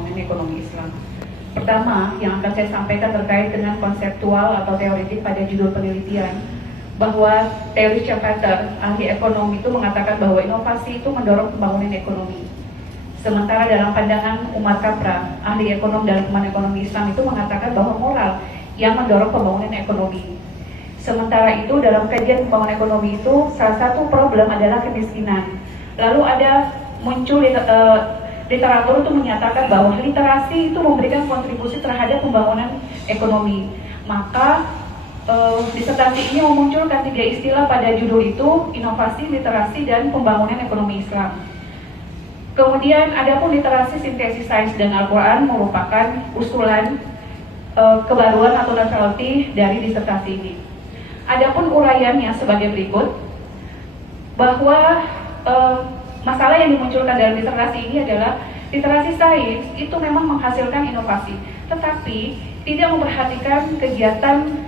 pembangunan ekonomi Islam. Pertama, yang akan saya sampaikan terkait dengan konseptual atau teoritik pada judul penelitian, bahwa teori Schumpeter, ahli ekonomi itu mengatakan bahwa inovasi itu mendorong pembangunan ekonomi. Sementara dalam pandangan Umar Kapra, ahli ekonom dalam pembangunan ekonomi Islam itu mengatakan bahwa moral yang mendorong pembangunan ekonomi. Sementara itu dalam kajian pembangunan ekonomi itu salah satu problem adalah kemiskinan. Lalu ada muncul literatur itu menyatakan bahwa literasi itu memberikan kontribusi terhadap pembangunan ekonomi. Maka disertasi ini memunculkan 3 istilah pada judul itu, inovasi, literasi, dan pembangunan ekonomi Islam. Kemudian adapun literasi, sintesis sains, dan Al-Quran merupakan usulan kebaruan atau novelty dari disertasi ini. Adapun uraiannya sebagai berikut, bahwa masalah yang dimunculkan dalam literasi ini adalah literasi sains itu memang menghasilkan inovasi, tetapi tidak memperhatikan kegiatan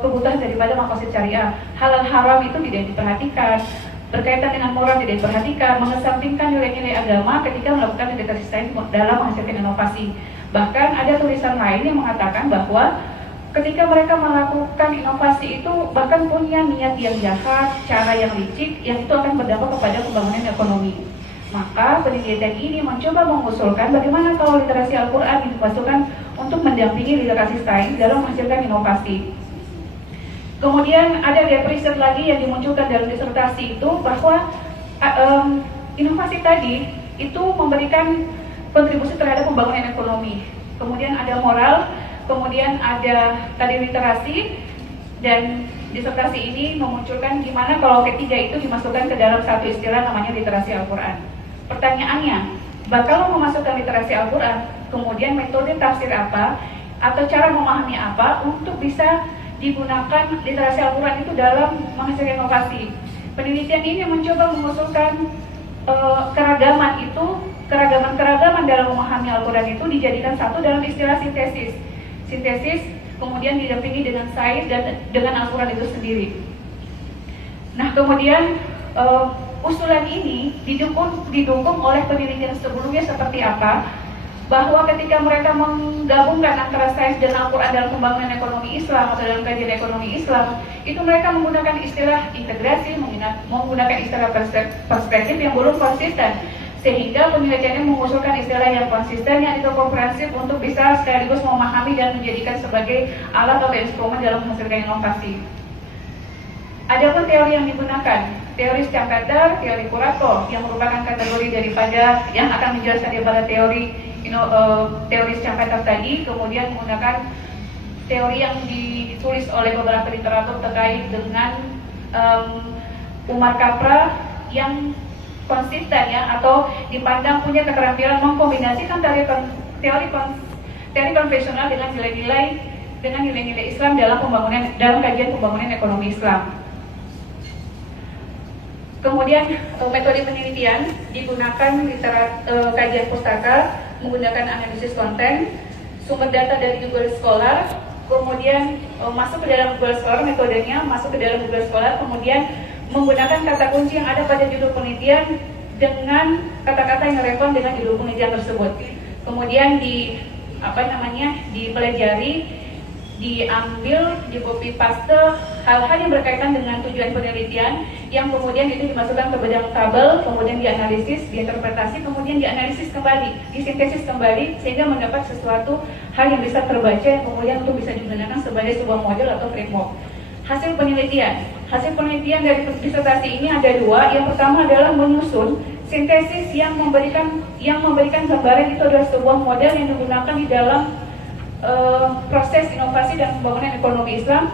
kebutuhan daripada maqasid syariah. Halal haram itu tidak diperhatikan, berkaitan dengan moral tidak diperhatikan, mengesampingkan nilai-nilai agama ketika melakukan literasi sains dalam menghasilkan inovasi. Bahkan ada tulisan lain yang mengatakan bahwa ketika mereka melakukan inovasi itu bahkan punya niat yang jahat, cara yang licik, yang itu akan berdampak kepada pembangunan ekonomi. Maka penelitian ini mencoba mengusulkan bagaimana kalau literasi Al-Quran dimasukkan untuk mendampingi literasi sains dalam menghasilkan inovasi. Kemudian ada gap riset lagi yang dimunculkan dalam disertasi itu bahwa inovasi tadi itu memberikan kontribusi terhadap pembangunan ekonomi. Kemudian ada moral, kemudian ada tadi literasi, dan disertasi ini memunculkan gimana kalau ketiga itu dimasukkan ke dalam satu istilah namanya literasi Al-Quran. Pertanyaannya, kalau memasukkan literasi Al-Quran, kemudian metode tafsir apa atau cara memahami apa untuk bisa digunakan literasi Al-Quran itu dalam menghasilkan inovasi. Penelitian ini mencoba mengusulkan keragaman dalam memahami Al-Quran itu dijadikan satu dalam istilah sintesis. Sintesis kemudian didampingi dengan sains dan dengan Al-Quran itu sendiri. Nah, kemudian usulan ini didukung oleh penelitian sebelumnya seperti apa? Bahwa ketika mereka menggabungkan antara sains dan Al-Quran dalam pembangunan ekonomi Islam atau dalam kajian ekonomi Islam, itu mereka menggunakan istilah integrasi, menggunakan istilah perspektif yang belum konsisten, sehingga penelitiannya mengusulkan istilah yang konsisten, yang itu komprehensif untuk bisa sekaligus memahami dan menjadikan sebagai alat atau instrumen dalam menghasilkan inovasi. Adapun teori yang digunakan, teori Schumpeter, teori Kurator, yang merupakan kategori daripada yang akan menjelaskan daripada teori Schumpeter tadi, kemudian menggunakan teori yang ditulis oleh beberapa literatur terkait dengan Umar Kapra yang konsisten ya, atau dipandang punya keterampilan mengkombinasikan teori konvensional dengan nilai-nilai Islam dalam kajian pembangunan ekonomi Islam. Kemudian metode penelitian digunakan kajian pustaka menggunakan analisis konten, sumber data dari Google Scholar, kemudian masuk ke dalam Google Scholar, metodenya masuk ke dalam Google Scholar, kemudian menggunakan kata kunci yang ada pada judul penelitian dengan kata-kata yang relevan dengan judul penelitian tersebut. Kemudian dipelajari, diambil, di copy paste hal-hal yang berkaitan dengan tujuan penelitian, yang kemudian itu dimasukkan ke bedang tabel, kemudian dianalisis, diinterpretasi, kemudian dianalisis kembali, disintesis kembali, sehingga mendapat sesuatu hal yang bisa terbaca yang kemudian untuk bisa digunakan sebagai sebuah model atau framework. Hasil penelitian dari disertasi ini ada 2. Yang pertama adalah menyusun sintesis yang memberikan gambaran itu adalah sebuah model yang digunakan di dalam proses inovasi dan pembangunan ekonomi Islam.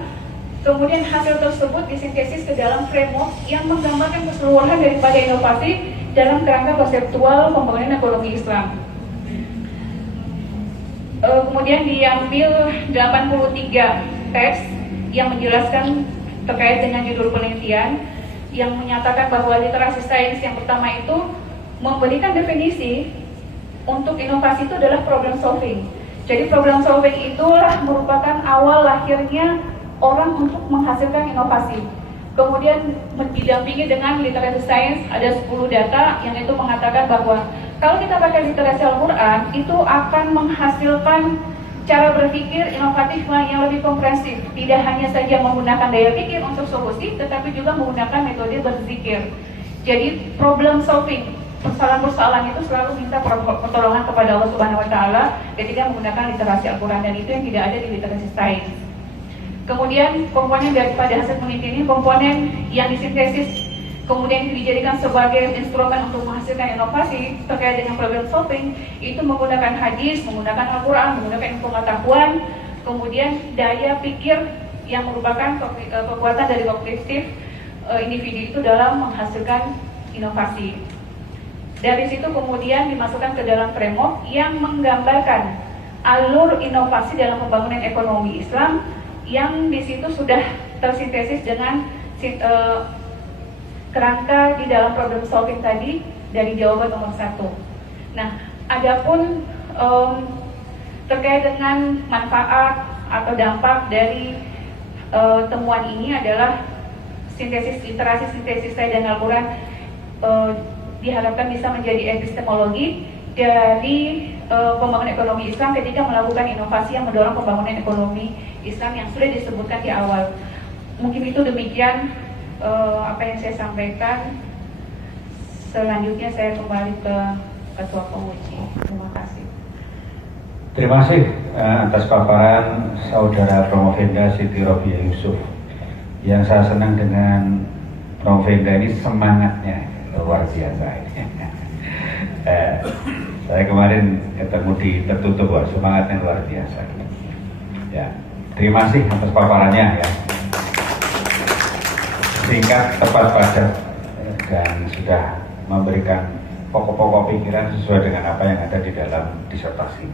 Kemudian hasil tersebut disintesis ke dalam framework yang menggambarkan keseluruhan daripada inovasi dalam kerangka konseptual pembangunan ekonomi Islam. Kemudian diambil 83 teks yang menjelaskan terkait dengan judul penelitian, yang menyatakan bahwa literasi sains yang pertama itu memberikan definisi untuk inovasi itu adalah problem solving. Jadi problem solving itulah merupakan awal lahirnya orang untuk menghasilkan inovasi. Kemudian didampingi dengan literasi sains, ada 10 data yang itu mengatakan bahwa Kalau kita pakai literasi Al-Quran, itu akan menghasilkan cara berpikir inovatif yang lebih komprehensif. Tidak hanya saja menggunakan daya pikir untuk solusi, tetapi juga menggunakan metode berzikir. Jadi problem solving, persoalan-persoalan itu selalu minta pertolongan kepada Allah Subhanahu Wa Taala ketika menggunakan literasi Al-Quran, dan itu yang tidak ada di literasi sains. Kemudian komponen daripada hasil penelitian ini komponen yang disintesis, kemudian dijadikan sebagai instrumen untuk menghasilkan inovasi terkait dengan problem solving, itu menggunakan hadis, menggunakan Al-Quran, menggunakan ilmu pengetahuan, kemudian daya pikir yang merupakan kekuatan dari kognitif individu itu dalam menghasilkan inovasi. Dari situ kemudian dimasukkan ke dalam framework yang menggambarkan alur inovasi dalam pembangunan ekonomi Islam, yang di situ sudah tersintesis dengan kerangka di dalam problem solving tadi dari jawaban nomor 1. Nah, adapun terkait dengan manfaat atau dampak dari temuan ini adalah literasi sintesis saya dan Al-Quran diharapkan bisa menjadi epistemologi dari pembangunan ekonomi Islam ketika melakukan inovasi yang mendorong pembangunan ekonomi Islam yang sudah disebutkan di awal. Mungkin itu demikian apa yang saya sampaikan. Selanjutnya saya kembali ke Ketua Penguji. Terima kasih. Terima kasih atas paparan Saudara Promovenda Siti Robiah Yusuf. Yang saya senang dengan Promovenda ini semangatnya luar biasa. Saya kemarin ketemu di tertutup, semangatnya luar biasa. Ya, terima kasih atas paparannya ya. Singkat, tepat, padat, dan sudah memberikan pokok-pokok pikiran sesuai dengan apa yang ada di dalam disertasi.